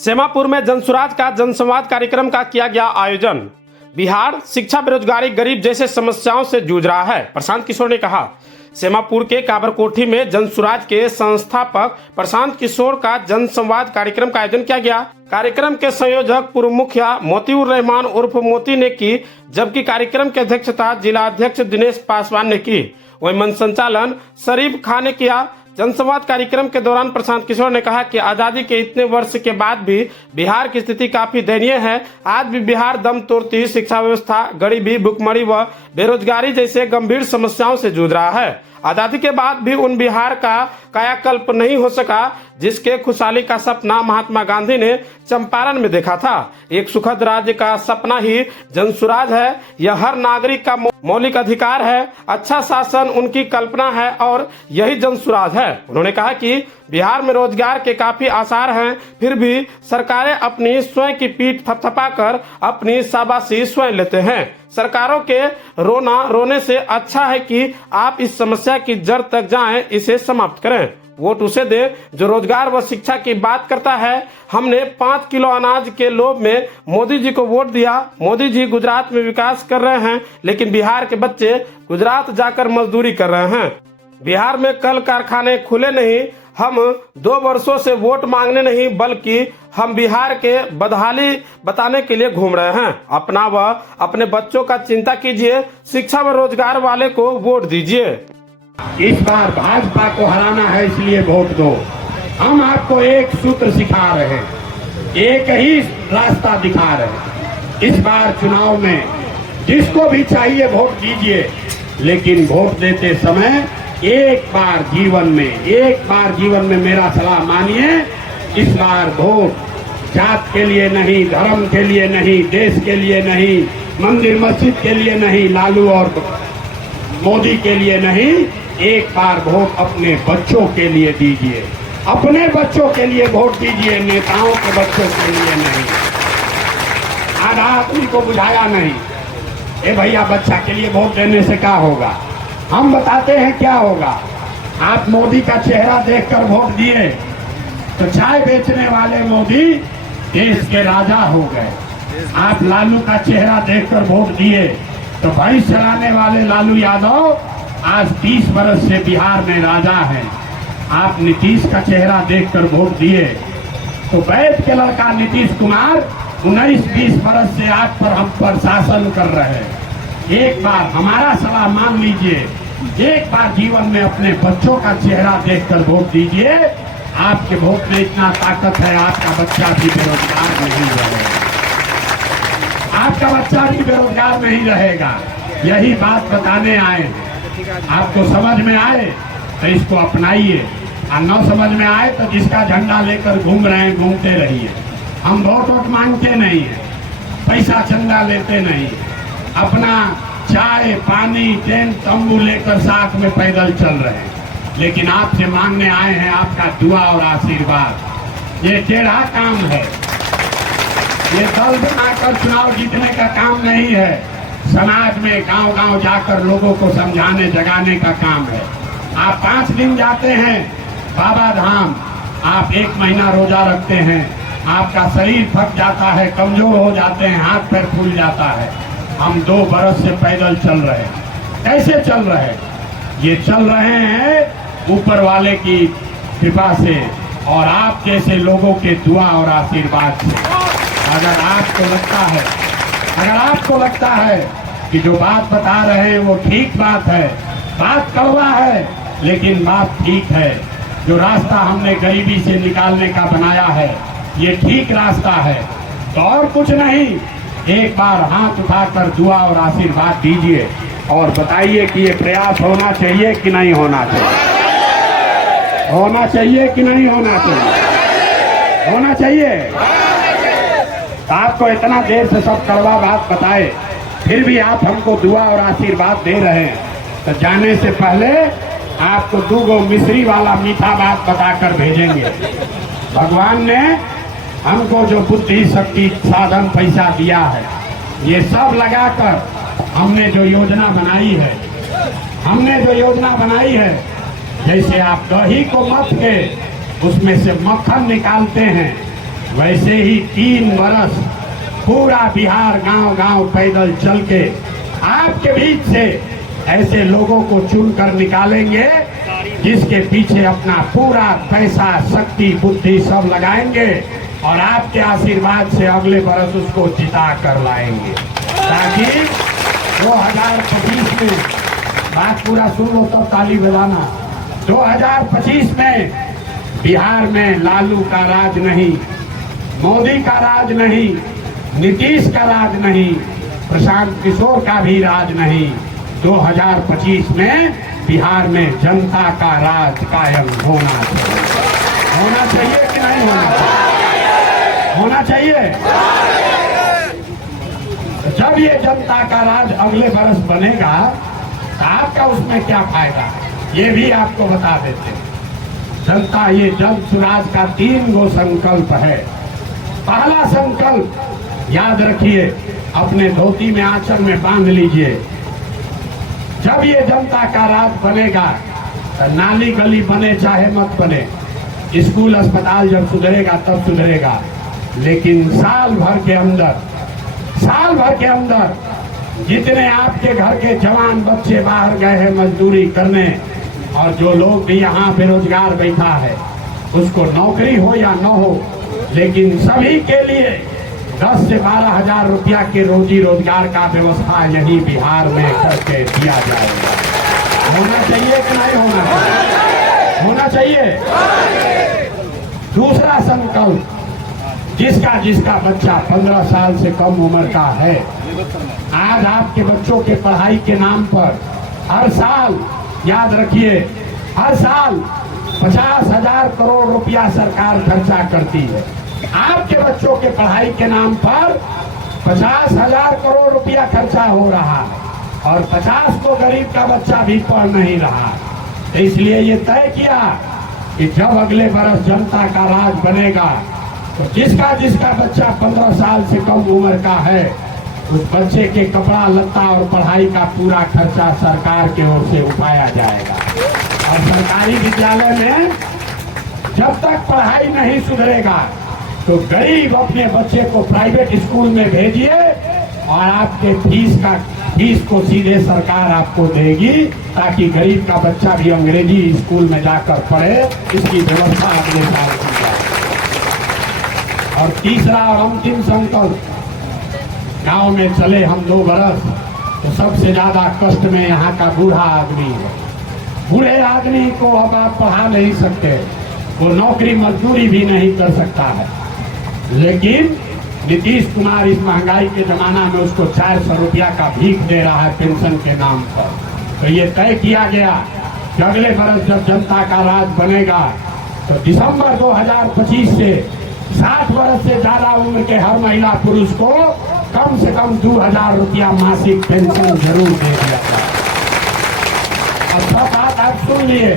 सेमापुर में जनसुराज का जनसंवाद कार्यक्रम का किया गया आयोजन। बिहार शिक्षा, बेरोजगारी, गरीब जैसे समस्याओं से जूझ रहा है। प्रशांत किशोर ने कहा। सेमापुर के काबरकोठी में जनसुराज के संस्थापक प्रशांत किशोर का जनसंवाद कार्यक्रम का आयोजन किया गया। कार्यक्रम के संयोजक पूर्व मुखिया मोतीउर रहमान उर्फ मोती ने की, जबकि कार्यक्रम की अध्यक्षता जिला अध्यक्ष दिनेश पासवान ने की। वहीं मंच संचालन शरीफ खान ने किया। जनसंवाद कार्यक्रम के दौरान प्रशांत किशोर ने कहा कि आजादी के इतने वर्ष के बाद भी बिहार की स्थिति काफी दयनीय है। आज भी बिहार दम तोड़ती शिक्षा व्यवस्था, गरीबी, भुखमरी व बेरोजगारी जैसे गंभीर समस्याओं से जूझ रहा है। आजादी के बाद भी उन बिहार का कायाकल्प नहीं हो सका जिसके खुशहाली का सपना महात्मा गांधी ने चंपारण में देखा था। एक सुखद राज्य का सपना ही जनसुराज है। यह हर नागरिक का मौलिक अधिकार है। अच्छा शासन उनकी कल्पना है और यही जनसुराज है। उन्होंने कहा कि बिहार में रोजगार के काफी आसार हैं, फिर भी सरकारें अपनी स्वयं की पीठ थपथपाकर अपनी शाबाशी स्वयं लेते हैं। सरकारों के रोने से अच्छा है कि आप इस समस्या की जड़ तक जाएं, इसे समाप्त करें। वोट उसे दे जो रोजगार व शिक्षा की बात करता है। हमने 5 किलो अनाज के लोभ में मोदी जी को वोट दिया। मोदी जी गुजरात में विकास कर रहे हैं, लेकिन बिहार के बच्चे गुजरात जाकर मजदूरी कर रहे हैं। बिहार में कल कारखाने खुले नहीं। हम 2 वर्षों से वोट मांगने नहीं, बल्कि हम बिहार के बदहाली बताने के लिए घूम रहे हैं। अपना व अपने बच्चों का चिंता कीजिए। शिक्षा व रोजगार वाले को वोट दीजिए। इस बार भाजपा को हराना है, इसलिए वोट दो। हम आपको एक सूत्र सिखा रहे हैं, एक ही रास्ता दिखा रहे हैं। इस बार चुनाव में जिसको भी चाहिए वोट दीजिए, लेकिन वोट देते समय एक बार जीवन में मेरा सलाह मानिए। इस बार वोट जात के लिए नहीं, धर्म के लिए नहीं, देश के लिए नहीं, मंदिर मस्जिद के लिए नहीं, लालू और मोदी के लिए नहीं, एक बार वोट अपने बच्चों के लिए दीजिए। अपने बच्चों के लिए वोट दीजिए, नेताओं के बच्चों के लिए नहीं। आधा आदमी को बुझाया नहीं, ए भैया बच्चा के लिए वोट देने से क्या होगा। हम बताते हैं क्या होगा। आप मोदी का चेहरा देखकर वोट दिए तो चाय बेचने वाले मोदी देश के राजा हो गए। आप लालू का चेहरा देखकर वोट दिए तो भैंस चलाने वाले लालू यादव आज 30 बरस से बिहार में राजा हैं। आप नीतीश का चेहरा देखकर वोट दिए तो वैद के लड़का नीतीश कुमार 19-20 बरस से आप पर हम पर शासन कर रहे हैं। एक बार हमारा सलाह मान लीजिए, एक बार जीवन में अपने बच्चों का चेहरा देखकर वोट दीजिए। आपके वोट में इतना ताकत है, आपका बच्चा भी बेरोजगार नहीं रहेगा। आपका बच्चा भी बेरोजगार नहीं रहेगा। यही बात बताने आए हैं। आपको समझ में आए तो इसको अपनाइए, और न समझ में आए तो जिसका झंडा लेकर घूम रहे हैं घूमते रहिए। हम वोट मांगते नहीं है, पैसा चंदा लेते नहीं, अपना चाय पानी टेंट तंबू लेकर साथ में पैदल चल रहे हैं, लेकिन आपसे मांगने आए हैं आपका दुआ और आशीर्वाद। ये टेढ़ा काम है, ये दल बनाकर चुनाव जीतने का काम नहीं है। समाज में गांव-गांव जाकर लोगों को समझाने जगाने का काम है। आप 5 दिन जाते हैं बाबा धाम, आप 1 महीना रोजा रखते हैं, आपका शरीर थक जाता है, कमजोर हो जाते हैं, हाथ पैर फूल जाता है। हम 2 बरस से पैदल चल रहे हैं। कैसे चल रहे हैं? ये चल रहे हैं ऊपर वाले की कृपा से और आप जैसे लोगों के दुआ और आशीर्वाद से। अगर आपको लगता है कि जो बात बता रहे हैं वो ठीक बात है, बात कड़वा है लेकिन बात ठीक है, जो रास्ता हमने गरीबी से निकालने का बनाया है ये ठीक रास्ता है, तो और कुछ नहीं, एक बार हाथ उठाकर दुआ और आशीर्वाद दीजिए और बताइए कि ये प्रयास होना चाहिए कि नहीं होना चाहिए। होना चाहिए कि नहीं होना चाहिए? होना चाहिए। तो आपको इतना देर से सब कड़वा बात बताए, फिर भी आप हमको दुआ और आशीर्वाद दे रहे हैं, तो जाने से पहले आपको 2 मिश्री वाला मीठा बात बताकर भेजेंगे। भगवान ने हमको जो बुद्धि शक्ति साधन पैसा दिया है, ये सब लगाकर हमने जो योजना बनाई है, जैसे आप दही को मथ के उसमें से मक्खन निकालते हैं, वैसे ही 3 बरस पूरा बिहार गांव गांव पैदल चल के आपके बीच से ऐसे लोगों को चुनकर निकालेंगे जिसके पीछे अपना पूरा पैसा, शक्ति, बुद्धि सब लगाएंगे और आपके आशीर्वाद से अगले बरस उसको जिता कर लाएंगे, ताकि 2025 में, बात पूरा सुन लो तब ताली बजाना, 2025 में बिहार में लालू का राज नहीं, मोदी का राज नहीं, नीतीश का राज नहीं, प्रशांत किशोर का भी राज नहीं। 2025 में बिहार में जनता का राज कायम होना चाहिए कि नहीं होना चाहिए? जब ये जनता का राज अगले बरस बनेगा तो आपका उसमें क्या फायदा, ये भी आपको बता देते हैं। जनता, ये जन सुराज का 3 गो संकल्प है। पहला संकल्प याद रखिए, अपने धोती में, आंचल में बांध लीजिए। जब ये जनता का राज बनेगा तो नाली गली बने चाहे मत बने, स्कूल अस्पताल जब सुधरेगा तब सुधरेगा, लेकिन साल भर के अंदर जितने आपके घर के जवान बच्चे बाहर गए हैं मजदूरी करने, और जो लोग भी यहाँ बेरोजगार बैठा है, उसको नौकरी हो या न हो, लेकिन सभी के लिए 10 से 12 हजार रुपया के रोजी रोजगार का व्यवस्था यही बिहार में करके दिया जाएगा। होना चाहिए कि नहीं होना चाहिए? दूसरा संकल्प, जिसका बच्चा 15 साल से कम उम्र का है, आज आपके बच्चों के पढ़ाई के नाम पर हर साल, याद रखिए, हर साल 50,000 करोड़ रुपया सरकार खर्चा करती है। आपके बच्चों के पढ़ाई के नाम पर 50,000 करोड़ रुपया खर्चा हो रहा है और 50 को गरीब का बच्चा भी पढ़ नहीं रहा। तो इसलिए ये तय किया कि जब अगले बरस जनता का राज बनेगा तो जिसका बच्चा 15 साल से कम उम्र का है, उस बच्चे के कपड़ा लत्ता और पढ़ाई का पूरा खर्चा सरकार की ओर से उठाया जाएगा। और सरकारी विद्यालय में जब तक पढ़ाई नहीं सुधरेगा तो गरीब अपने बच्चे को प्राइवेट स्कूल में भेजिए और आपके फीस को सीधे सरकार आपको देगी, ताकि गरीब का बच्चा भी अंग्रेजी स्कूल में जाकर पढ़े। इसकी व्यवस्था अगले साल की जाए। और तीसरा और अंतिम संकल्प, गांव में चले हम 2 बरस तो सबसे ज्यादा कष्ट में यहाँ का बूढ़ा आदमी है। बूढ़े आदमी को अब आप पढ़ा नहीं सकते, वो नौकरी मजदूरी भी नहीं कर सकता है, लेकिन नीतीश कुमार इस महंगाई के जमाना में उसको 400 रुपया का भीख दे रहा है पेंशन के नाम पर। तो ये तय किया गया कि अगले बरस जब जनता का राज बनेगा तो दिसंबर 2025 से 60 वर्ष से ज्यादा उम्र के हर महिला पुरुष को कम से कम 2,000 रुपया मासिक पेंशन जरूर दे दिया जाए। अच्छा बात आप सुन लिए,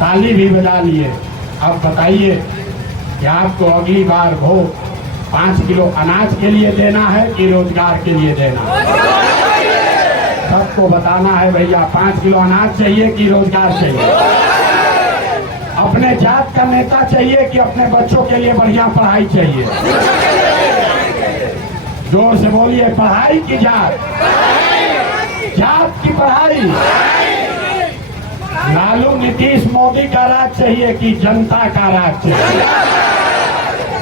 ताली भी बजा लिए। अब बताइए कि आपको अगली बार वोट 5 किलो अनाज के लिए देना है कि रोजगार के लिए देना है? सबको बताना है भैया, 5 किलो अनाज चाहिए कि रोजगार चाहिए? अपने जात का नेता चाहिए कि अपने बच्चों के लिए बढ़िया पढ़ाई चाहिए? जोर से बोलिए, पढ़ाई की जात? जात की पढ़ाई? लालू नीतीश मोदी का राज चाहिए कि जनता का राज चाहिए?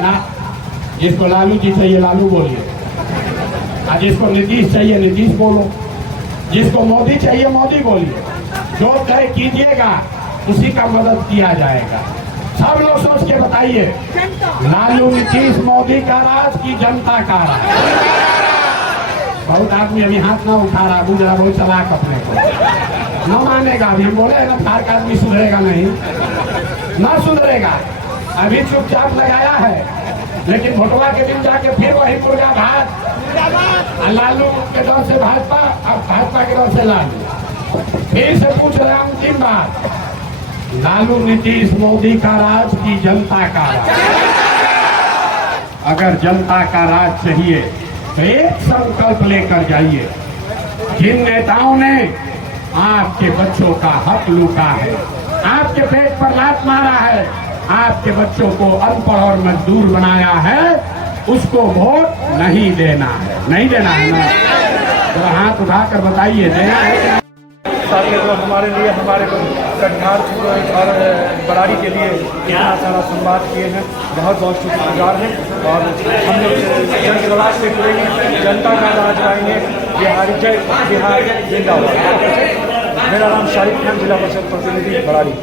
ना, जिसको लालू जी चाहिए लालू बोलिए, और जिसको नीतीश चाहिए नीतीश बोलो, जिसको मोदी चाहिए मोदी बोलिए। जो तय कीजिएगा उसी का मदद किया जाएगा। सब लोग सोच के बताइए, लालू नीतीश मोदी का राज की जनता का राज? बहुत आदमी अभी हाथ ना उठा रहा, गुजरा बहुत चलाक अपने को, न मानेगा। अभी हम बोले ना, फार्क आदमी सुधरेगा नहीं, ना सुधरेगा। अभी चुपचाप लगाया है, लेकिन भोटवा के दिन जाके फिर वही मुर्गा भात, लालू के दौर से भाजपा, अब भाजपा के दौर से लालू। फिर से पूछ रहे हैं अंतिम बात, लालू नीतीश मोदी का राज की जनता का राज? अगर जनता का राज चाहिए तो एक संकल्प लेकर जाइए। जिन नेताओं ने आपके बच्चों का हक लूटा है, आपके पेट पर लात मारा है, आपके बच्चों को अनपढ़ और मजदूर बनाया है, उसको वोट नहीं देना है। नहीं देना है ना? तो हाथ उठाकर बताइए, देना है? सारे जो हमारे लिए, हमारे कटिहार और बरारी के लिए इतना सारा संवाद किए हैं, बहुत बहुत शुक्रगुजार हैं। और हम लोग जन राज से जुड़ेंगे, जनता का राज आएंगे। बिहारी जय, बिहार जिंदाबाद। मेरा नाम शाहिद खान, जिला परिषद प्रतिनिधि बरारी।